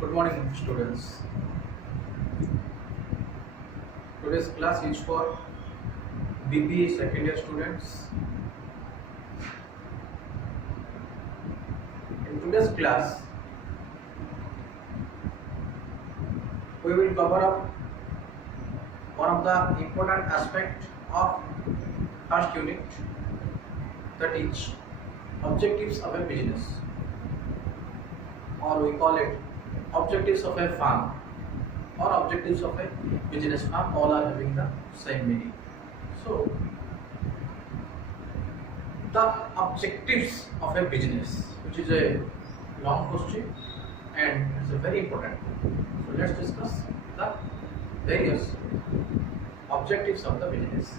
Good morning, students. Today's class is for BBA second year students. In today's class, we will cover up one of the important aspects of first unit, that is objectives of a business, or we call it objectives of a firm or objectives of a business firm. All are having the same meaning. So the objectives of a business, which is a long question and it's a very important. So let's discuss the various objectives of the business.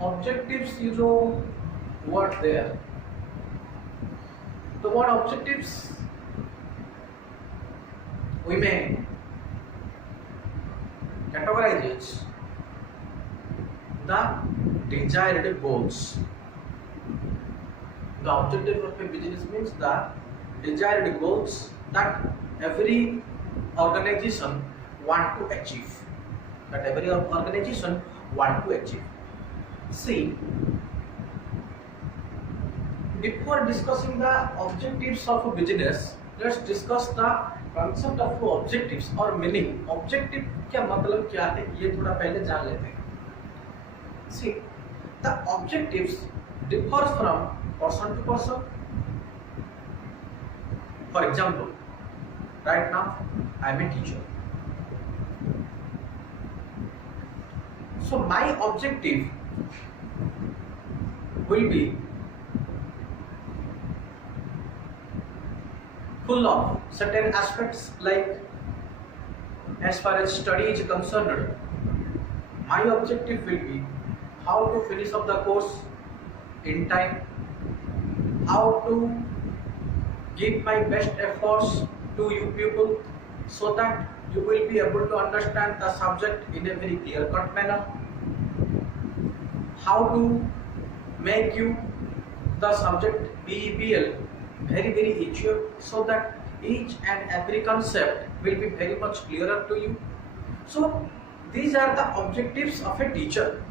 Objectives is a word there. The word objectives we may categorize it the desired goals. The objective of a business means the desired goals that every organization want to achieve. That every organization want to achieve. See, before discussing the objectives of a business, let's discuss the concept of objectives और meaning. Objective क्या मतलब क्या है, ये थोड़ा पहले जान लेते हैं. See, the objectives differs from person to person. For example, right now I am a teacher. So my objective will be full of certain aspects, like as far as study is concerned, my objective will be how to finish up the course in time, how to give my best efforts to you people so that you will be able to understand the subject in a very clear cut manner, how to make you the subject BEPL very easier so that each and every concept will be very much clearer to you. So these are the objectives of a teacher,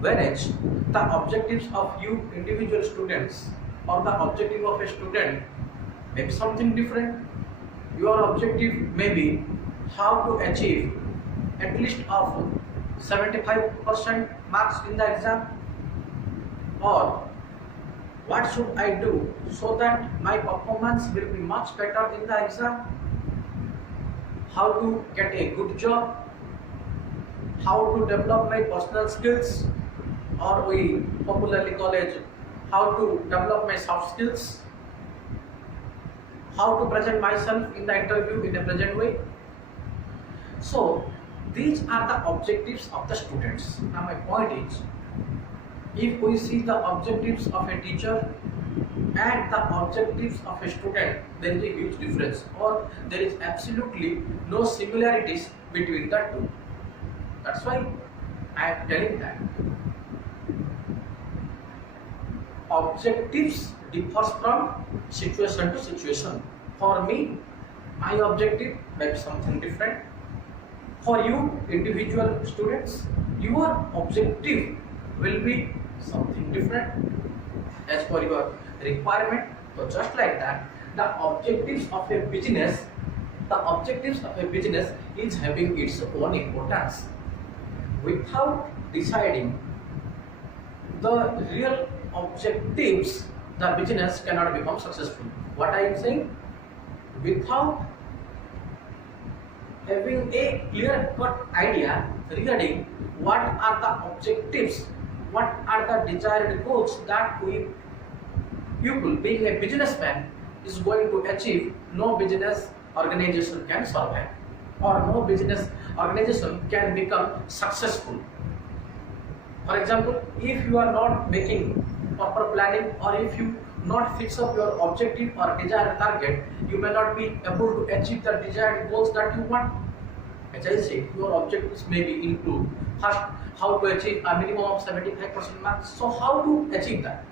whereas the objectives of you individual students or the objective of a student may be something different. Your objective may be how to achieve at least of 75% marks in the exam, or what should I do so that my performance will be much better in the exam, how to get a good job, how to develop my personal skills, or we popularly call it how to develop my soft skills, how to present myself in the interview in a present way. So these are the objectives of the students. Now my point is, if we see the objectives of a teacher and the objectives of a student, there is a huge difference, or there is absolutely no similarities between the two. That's why I am telling that objectives differs from situation to situation. For me, my objective may be something different. For you individual students, your objective will be something different as per your requirement. So just like that, the objectives of a business is having its own importance. Without deciding the real objectives, the business cannot become successful. What I am saying, without having a clear cut idea regarding what are the objectives, what are the desired goals that we people being a businessman is going to achieve, no business organization can survive, or no business organization can become successful. For example, if you are not making proper planning, or if you not fix up your objective or desired target, you may not be able to achieve the desired goals that you want. As I said, your objectives may be include first how to achieve a minimum of 75% marks. So how to achieve that?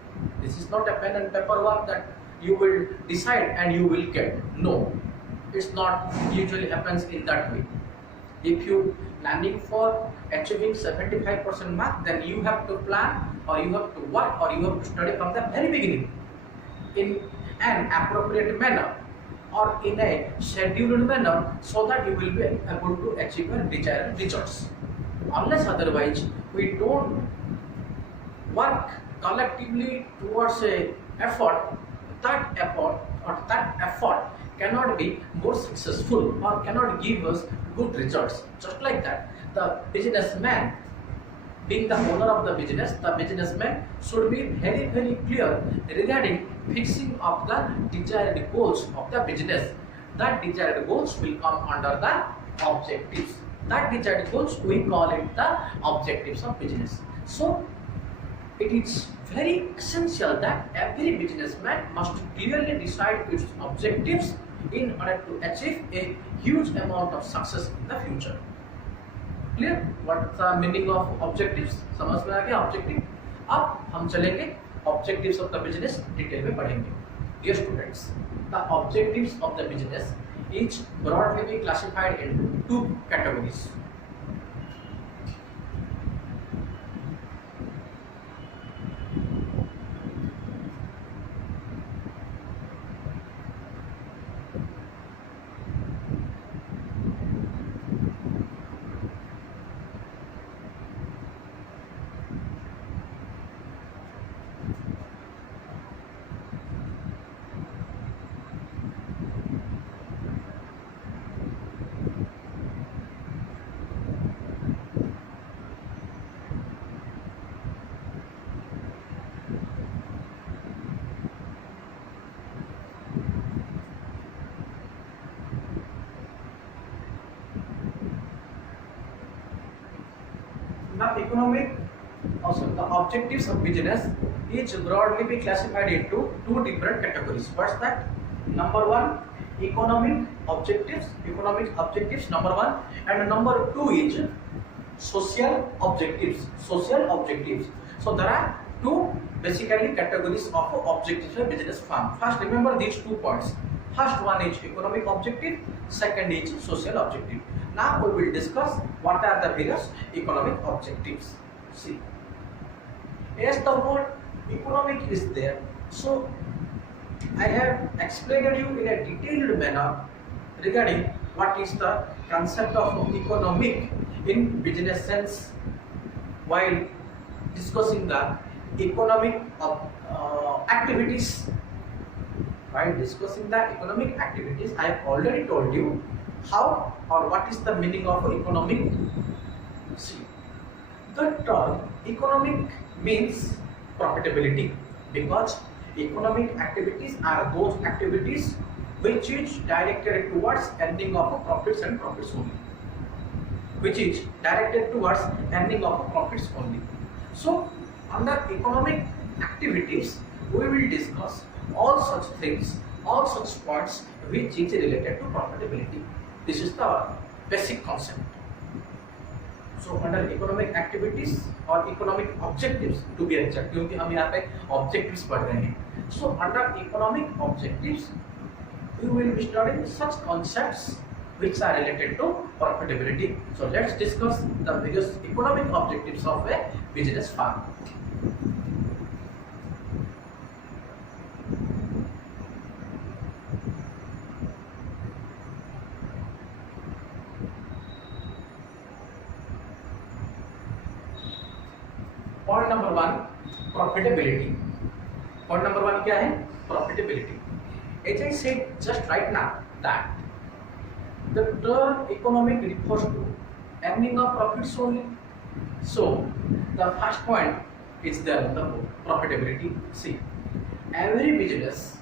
This is not a pen and paper work that you will decide and you will get. No, it's not usually happens in that way. If you planning for achieving 75% mark, then you have to plan, or you have to work, or you have to study from the very beginning in an appropriate manner or in a scheduled manner, so that you will be able to achieve your desired results. Unless otherwise we don't work collectively towards a effort, that effort cannot be more successful or cannot give us good results. Just like that, the businessman, being the owner of the businessman should be very clear regarding fixing of the desired goals of the business. That desired goals will come under the objectives. That desired goals we call it the objectives of business. So it is very essential that every businessman must clearly decide its objectives in order to achieve a huge amount of success in the future. Clear? What's the meaning of objectives? समझ में आ गया objective? अब हम चलेंगे objectives of the business detail में पढ़ेंगे. Dear students, the objectives of the business is broadly be classified into two categories. The objectives of business is broadly be classified into two different categories. What's that? Number one, economic objectives number one, and number two is social objectives. So there are two basically categories of objectives of business firm. First, remember these 2 points. First one is economic objective, second is social objective. Now we will discuss what are the various economic objectives. See, as the word economic is there, so I have explained you in a detailed manner regarding what is the concept of economic in business sense while discussing the economic activities. While discussing the economic activities, I have already told you how or what is the meaning of economic. See, the term economic means profitability, because economic activities are those activities which is directed towards earning of profits and profits only. So under economic activities we will discuss all such things, all such points which is related to profitability. This is the basic concept. So under economic activities or economic objectives to be exact, क्योंकि हम यहाँ पे objectives पढ़ रहे हैं. So under economic objectives we will be studying such concepts which are related to profitability. So let's discuss the various economic objectives of a business firm. Point number one, profitability. Point number one क्या है? Profitability. As I said just right now that the term economic refers to earning of profits only. So the first point is the profitability. See, every business,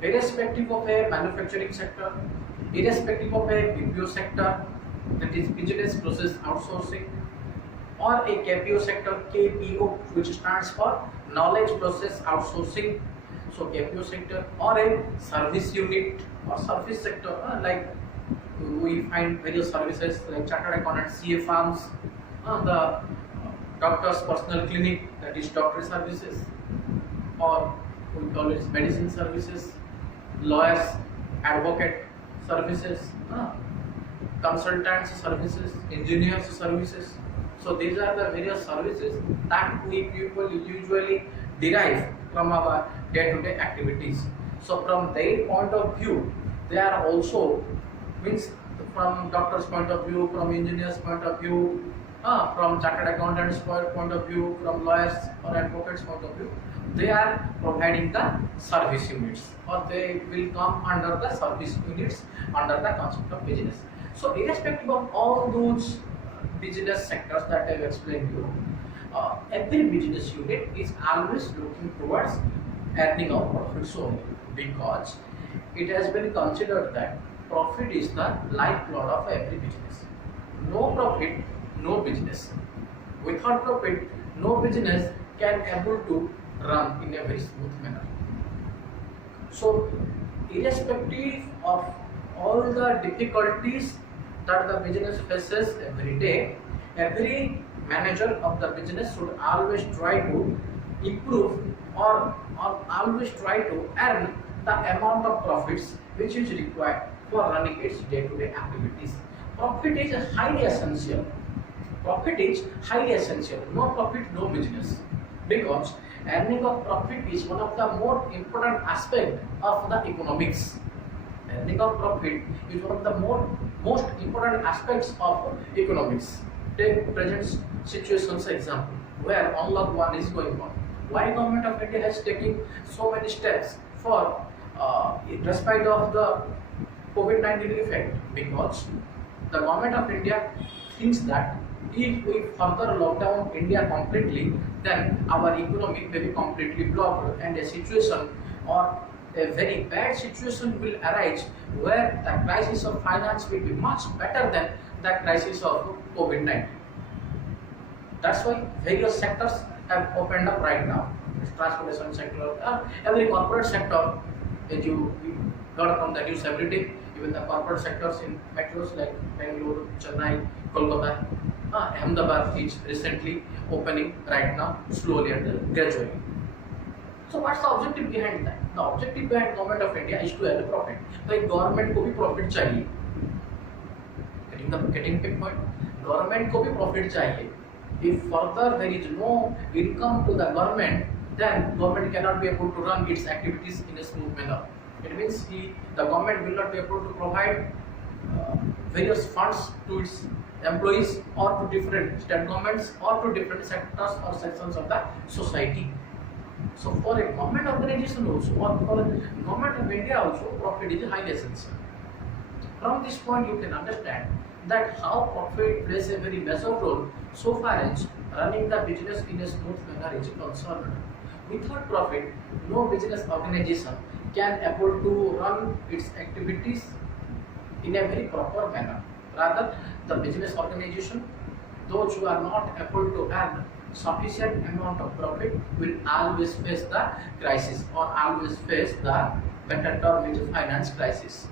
irrespective of a manufacturing sector, irrespective of a BPO sector, that is business process outsourcing, or a KPO sector, KPO, which stands for knowledge process outsourcing. So KPO sector, or a service unit or service sector, like we find various services like chartered accountant, CA firms, the doctor's personal clinic, that is doctor services, or we call it medicine services, lawyers, advocate services, consultants services, engineers services. So these are the various services that we people usually derive from our day-to-day activities. So from their point of view, they are also, means from doctor's point of view, from engineers point of view, from chartered accountants point of view, from lawyers or advocates point of view, they are providing the service units, or they will come under the service units under the concept of business. So irrespective of all those business sectors that I have explained to you, every business unit is always looking towards earning of profits only, because it has been considered that profit is the lifeblood of every business. No profit, no business. Without profit, no business can able to run in a very smooth manner. So irrespective of all the difficulties that the business faces every day, every manager of the business should always try to improve, or always try to earn the amount of profits which is required for running its day-to-day activities. Profit is highly essential. Profit is highly essential. No profit, no business. Because earning of profit is one of the more important aspect of the economics. Earning of profit is one of the most important aspects of economics. Take present situations example, where unlock 1 is going on. Why government of India has taken so many steps for despite of the COVID-19 effect? Because the government of India thinks that if we further lock down India completely, then our economy may be completely blocked, and a situation or a very bad situation will arise where the crisis of finance will be much better than the crisis of COVID-19. That's why various sectors have opened up right now. Transportation sector, every corporate sector, as you got from the news every day, even the corporate sectors in metros like Bangalore, Chennai, Kolkata, Ahmedabad is recently opening right now, slowly and gradually. So what's the objective behind that? The objective behind government of India is to earn profit. भाई government को भी profit चाहिए. Getting the point? Government को भी profit चाहिए. If further there is no income to the government, then government cannot be able to run its activities in a smooth manner. It means the government will not be able to provide various funds to its employees, or to different state governments, or to different sectors or sections of the society. So for a government organization also, or for the government of India also, profit is highly essential. From this point you can understand that how profit plays a very major role so far as running the business in a smooth manner is concerned. Without profit, no business organization can able to run its activities in a very proper manner. Rather, the business organization, those who are not able to earn sufficient amount of profit, will always face the crisis, or always face the better term is finance crisis.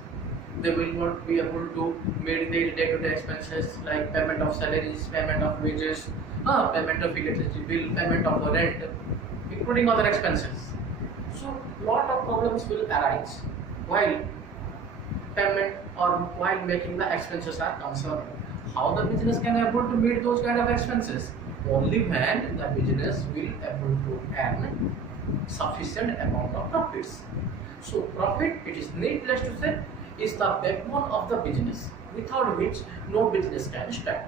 They will not be able to meet their day-to-day expenses like payment of salaries, payment of wages, payment of electricity bill, payment of rent, including other expenses. So lot of problems will arise while payment or while making the expenses are concerned. How the business can able to meet those kind of expenses? Only when the business will able to earn sufficient amount of profits. So profit, it is needless to say, is the backbone of the business, without which no business can start.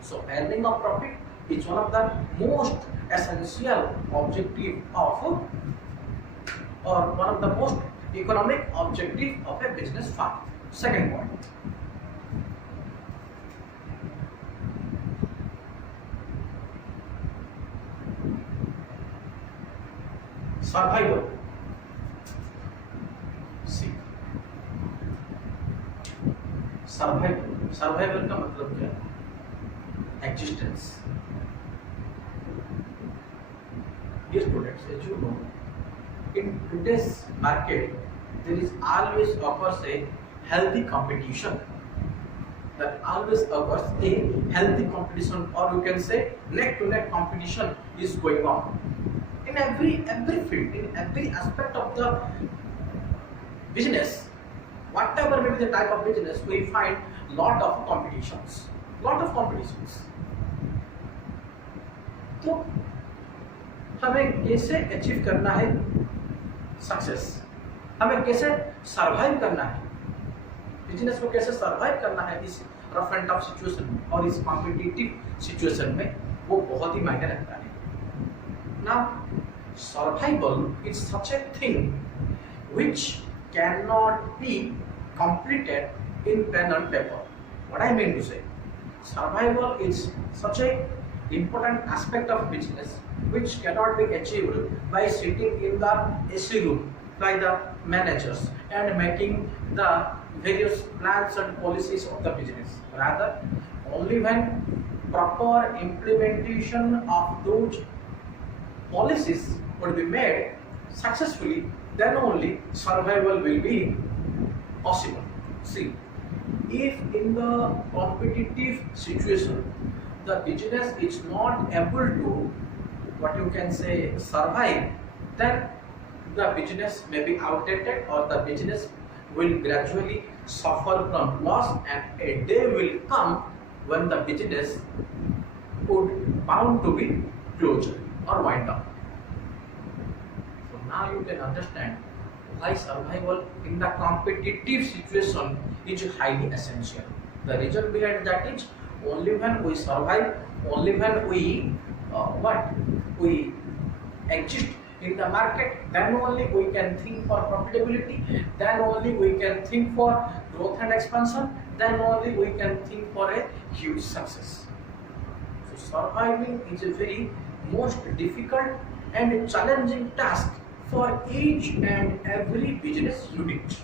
So earning of profit is one of the most essential objective of, or one of the most economic objective of a business firm. Second point. Survival. See, survival का मतलब क्या है? existence. Dear students, as you know, in today's market, there is always occurs a healthy competition. That always occurs a healthy competition, or you can say neck to neck competition is going on in every field, in every aspect of the business. Whatever may be the type of business, we find lot of competitions, तो हमें कैसे achieve करना है success, हमें कैसे survive करना है, business को कैसे सरवाइव करना है इस रफ एंड टफ सिचुएशन में और इस कॉम्पिटिटिव सिचुएशन में, वो बहुत ही मायने रखता है. Now survival is such a thing which can not be completed in pen and paper. What I mean to say, survival is such a important aspect of business which cannot be achieved by sitting in the AC room by the managers and making the various plans and policies of the business. Rather, only when proper implementation of those policies would be made successfully, then only survival will be possible. See, if in the competitive situation the business is not able to, what you can say, survive, then the business may be outdated or the business will gradually suffer from loss, and a day will come when the business would bound to be closure or wind down. So now you can understand why survival in the competitive situation is highly essential. The reason behind that is only when we survive, only when we exist in the market, then only we can think for profitability, then only we can think for growth and expansion, then only we can think for a huge success. So surviving is a very most difficult and challenging task for each and every business unit.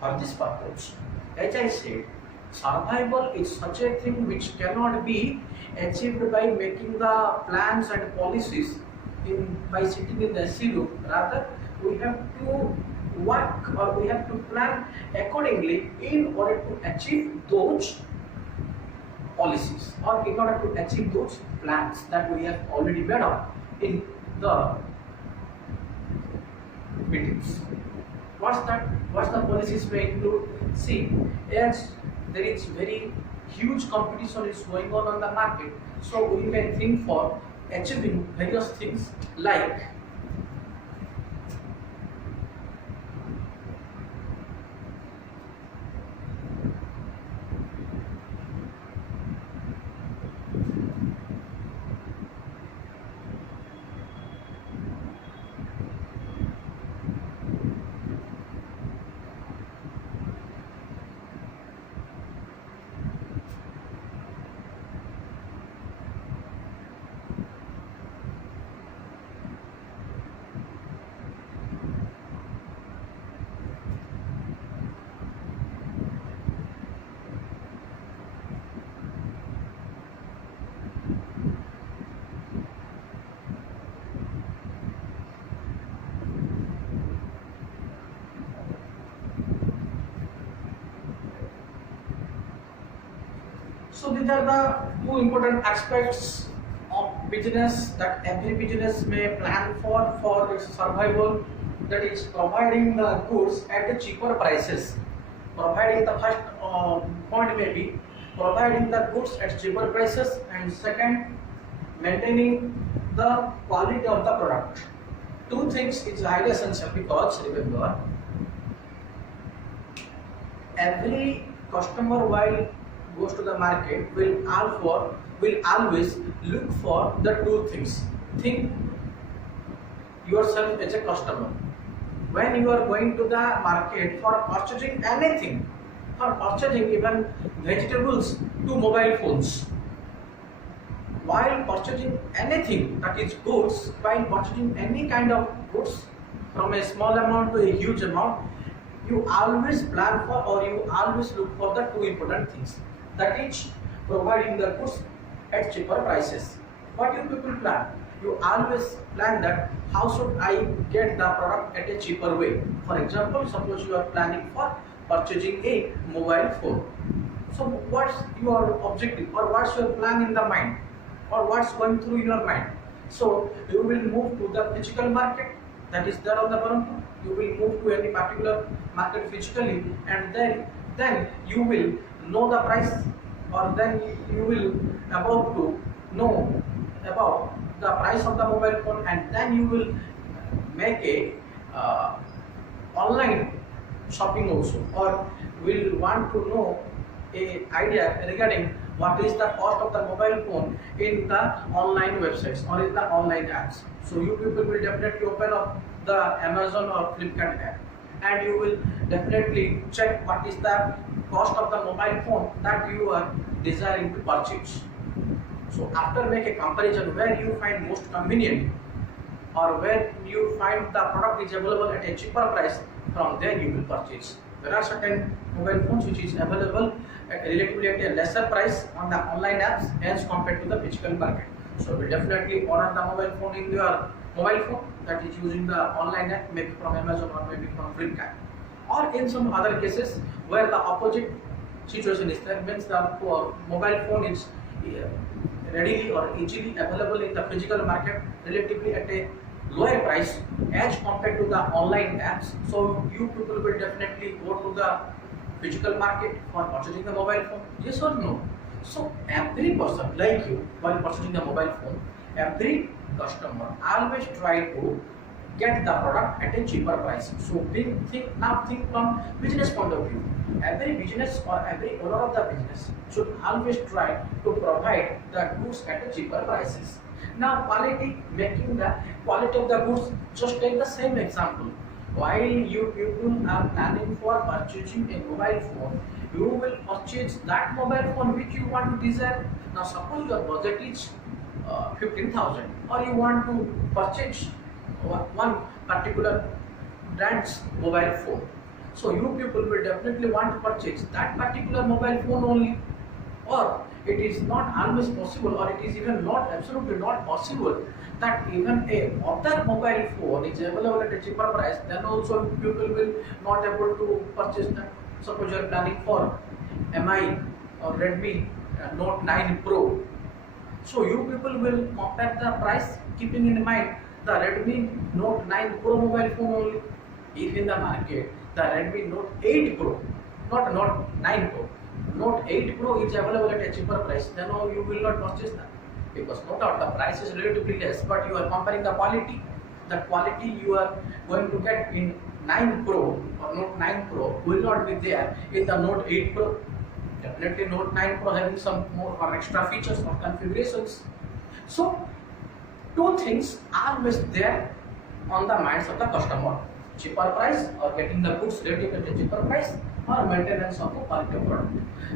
For this purpose, as I said, survival is such a thing which cannot be achieved by making the plans and policies by sitting in the AC room. Rather, we have to work or we have to plan accordingly in order to achieve those policies or in order to achieve those plans that we have already made up in the meetings. What's the policies may include? See, as there is very huge competition is going on the market, so we may think for achieving various things like so these are the two important aspects of business that every business may plan for its survival. That is providing the goods at the cheaper prices. Providing the first point may be providing the goods at cheaper prices, and second, maintaining the quality of the product. Two things is highly essential because remember, every customer while goes to the market will always look for the two things. Think yourself as a customer. When you are going to the market for purchasing anything, for purchasing even vegetables to mobile phones, while purchasing anything that is goods, while purchasing any kind of goods from a small amount to a huge amount, you always plan for or you always look for the two important things. That is providing the goods at cheaper prices. What you people plan? You always plan that how should I get the product at a cheaper way. For example, suppose you are planning for purchasing a mobile phone. So what's your objective or what's your plan in the mind or what's going through in your mind? So you will move to the physical market that is there on the Barampur. You will move to any particular market physically, and then you will know the price, or then you will about to know about the price of the mobile phone, and then you will make a online shopping also, or will want to know a idea regarding what is the cost of the mobile phone in the online websites or in the online apps. So you people will definitely open up the Amazon or Flipkart app, and you will definitely check what is the cost of the mobile phone that you are desiring to purchase. So after make a comparison where you find most convenient or where you find the product is available at a cheaper price, from there you will purchase. There are certain mobile phones which is available relatively at a lesser price on the online apps as compared to the physical market. So we definitely order the mobile phone in your mobile phone that is using the online app, maybe from Amazon or maybe from Flipkart. Or in some other cases where the opposite situation is there, means the mobile phone is readily or easily available in the physical market relatively at a lower price as compared to the online apps. So you people will definitely go to the physical market for purchasing the mobile phone. Yes or no? So every person like you, while purchasing the mobile phone, every customer always try to get the product at a cheaper price. So think from business point of view. Every business or every owner of the business should always try to provide the goods at a cheaper prices. Now quality, making the quality of the goods, just take the same example. While you people are planning for purchasing a mobile phone, you will purchase that mobile phone which you want to desire. Now suppose your budget is 15,000, or you want to purchase one particular brand's mobile phone. So you people will definitely want to purchase that particular mobile phone only, or it is not always possible, or it is even not absolutely not possible that even a other mobile phone is available at a cheaper price, then also people will not able to purchase that. Suppose you are planning for MI or Redmi Note 9 Pro. So you people will compare the price keeping in mind the Redmi Note 9 Pro mobile phone only. If in the market the Redmi Note 8 Pro, not Note 9 Pro, Note 8 Pro is available at a cheaper price, then you will not purchase that, because no doubt the price is relatively less, but you are comparing the quality. The quality you are going to get in 9 Pro or Note 9 Pro will not be there in the Note 8 Pro. Definitely Note 9 Pro having some more or extra features or configurations. So two things are always there on the minds of the customer: cheaper price or getting the goods relatively at a cheaper price, or maintenance of the quality of product.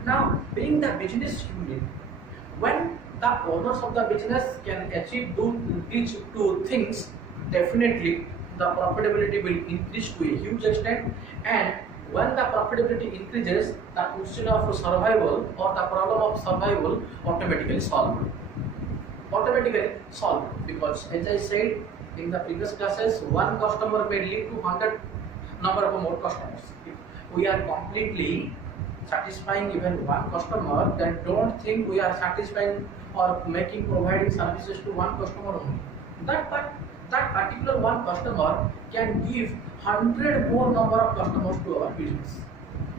Now being the business unit, when the owners of the business can achieve these two things, definitely the profitability will increase to a huge extent, and when the profitability increases, the question of survival or the problem of survival automatically solved. Because as I said in the previous classes, one customer may lead to 100 number of more customers. If we are completely satisfying even one customer, then don't think we are satisfying or providing services to one customer only. That particular one customer can give 100 more number of customers to our business.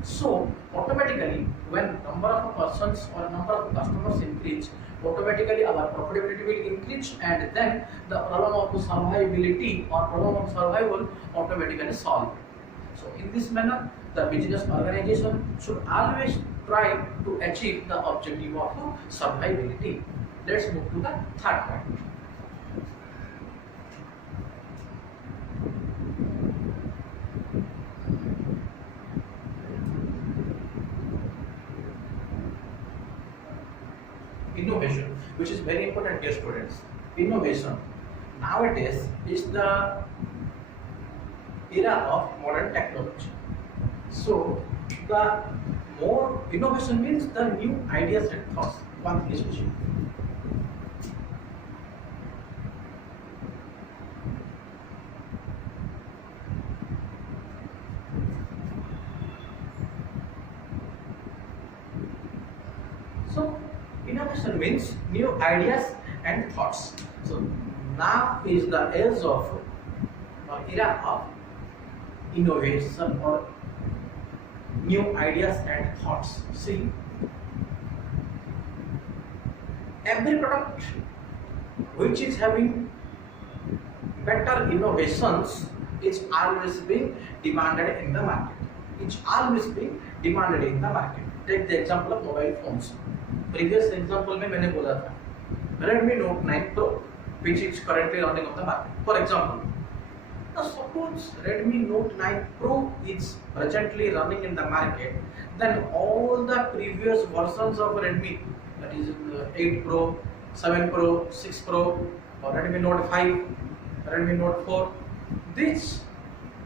So automatically, when number of persons or number of customers increase, automatically our profitability will increase, and then the problem of survivability or problem of survival automatically solved. So in this manner, the business organization should always try to achieve the objective of survivability. Let's move to the third point. Innovation, which is very important, dear students. Innovation nowadays is the era of modern technology. So the More innovation means the new ideas and thoughts. One please question. So innovation means new ideas and thoughts. So now is the age of or era of innovation or new ideas and thoughts. See, every product which is having better innovations is always being demanded in the market. It's always being demanded in the market. Take the example of mobile phones. Previous example में मैंने बोला था Redmi Note 9 Pro, which is currently running on the market. For example, now suppose Redmi Note 9 Pro is presently running in the market, then all the previous versions of Redmi, that is 8 Pro, 7 Pro, 6 Pro, or Redmi Note 5, Redmi Note 4, these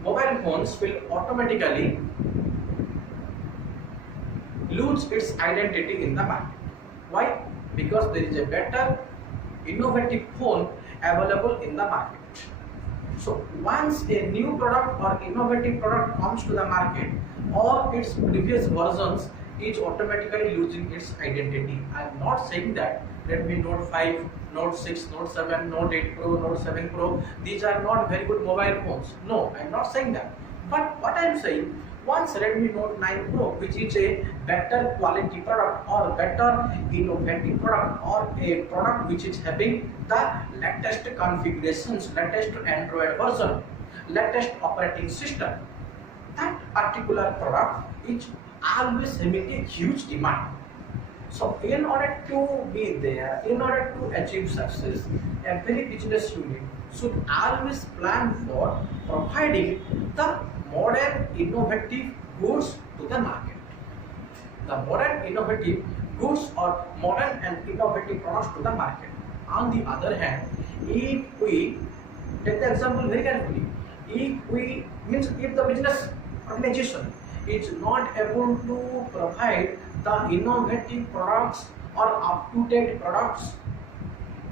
mobile phones will automatically lose its identity in the market. Why? Because there is a better innovative phone available in the market. So once a new product or innovative product comes to the market, all its previous versions is automatically losing its identity. I am not saying that Redmi Note 5, Note 6, Note 7, Note 8 Pro, Note 7 Pro, these are not very good mobile phones. No, I am not saying that. But what I am saying, once Redmi Note 9 Pro, which is a better quality product or better innovative product or a product which is having the latest configurations, latest Android version, latest operating system, that particular product is always having a huge demand. So in order to be there, in order to achieve success, every business unit should always plan for providing the modern innovative goods to the market. The modern innovative goods or modern and innovative products to the market. On the other hand, if we take the example very carefully, if the business organization is not able to provide the innovative products or up-to-date products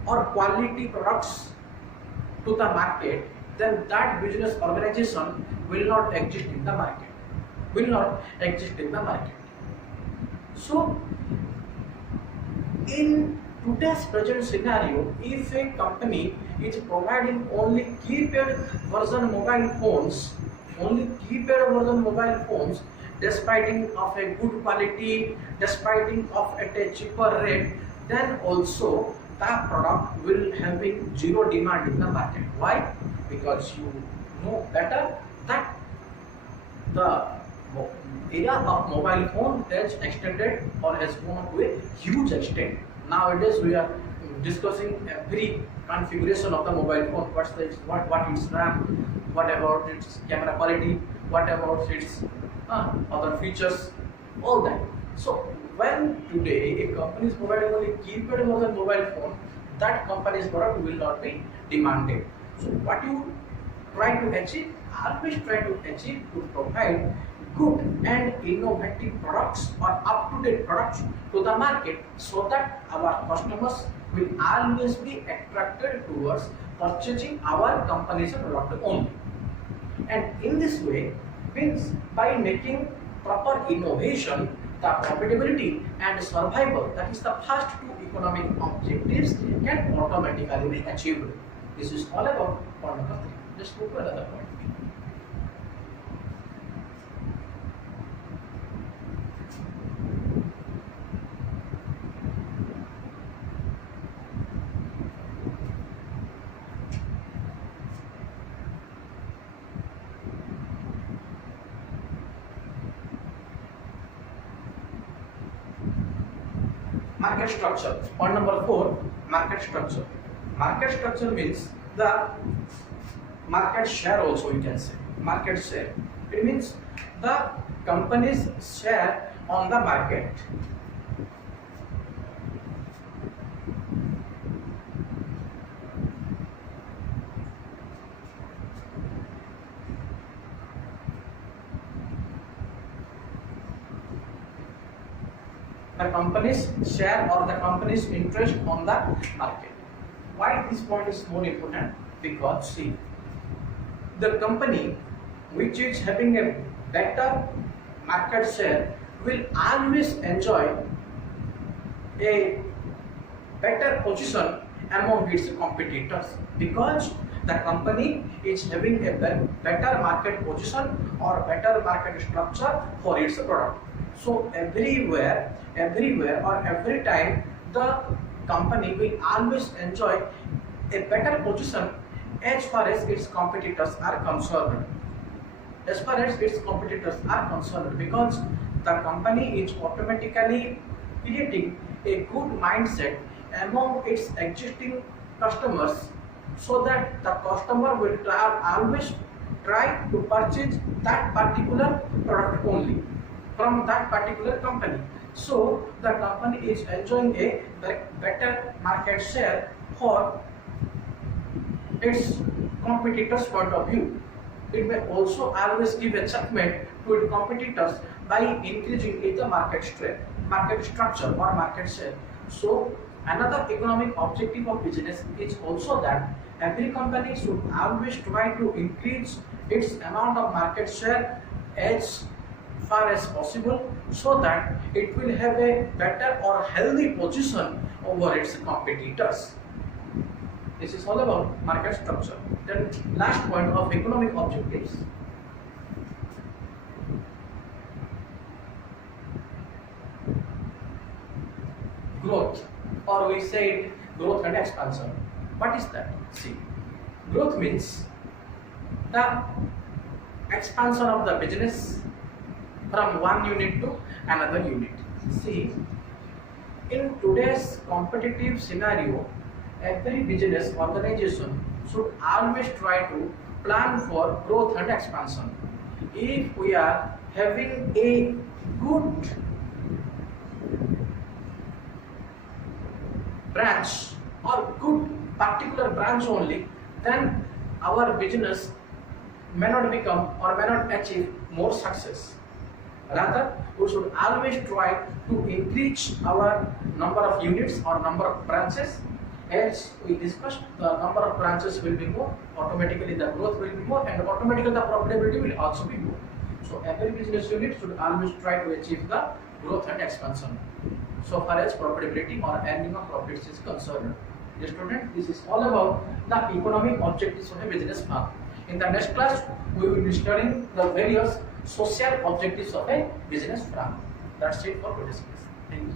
or quality products to the market, then that business organization will not exist in the market. Will not exist in the market. So, in today's present scenario, if a company is providing only keypad version mobile phones, despite of a good quality, despite of at a cheaper rate, then also that product will having zero demand in the market. Why? Because you know better that the era of mobile phone has extended or has gone to a huge extent. Nowadays we are discussing every configuration of the mobile phone. What its RAM, what about its camera quality, what about its other features, all that. So when today a company is providing only keypad version mobile phone, that company's product will not be demanded. So what you try to achieve, always try to achieve to provide good and innovative products or up-to-date products to the market, so that our customers will always be attracted towards purchasing our company's product only. And in this way, means by making proper innovation, the profitability and survival, that is the first two economic objectives, can automatically be achieved. This is all about point number 3. Let's move to another point. Market structure. Point number 4, market structure. Market structure means the market share also, you can say. Market share. It means the company's share on the market. the company's share or the company's interest on the market. Why this point is more important? Because see, the company which is having a better market share will always enjoy a better position among its competitors, because the company is having a better market position or better market structure for its product. So everywhere or every time the company will always enjoy a better position as far as its competitors are concerned. Because the company is automatically creating a good mindset among its existing customers, so that the customer will always try to purchase that particular product only from that particular company. So the company is enjoying a better market share for its competitors' point of view. It may also always give a checkmate to its competitors by increasing the market structure or market share. So another economic objective of business is also that every company should always try to increase its amount of market share as far as possible, so that it will have a better or healthy position over its competitors. This is all about market structure. Then last point of economic objectives. Growth, or we say growth and expansion. What is that? See, growth means the expansion of the business from one unit to another unit. See, in today's competitive scenario, every business organization should always try to plan for growth and expansion. If we are having a good branch or good particular branch only, then our business may not become or may not achieve more success. Rather, we should always try to increase our number of units or number of branches. As we discussed, the number of branches will be more, automatically the growth will be more, and automatically the profitability will also be more. So every business unit should always try to achieve the growth and expansion, so far as profitability or earning of profits is concerned. Dear student, this is all about the economic objectives of a business firm. In the next class, we will be studying the various social objectives of a business firm. That's it for today's class. Thank you.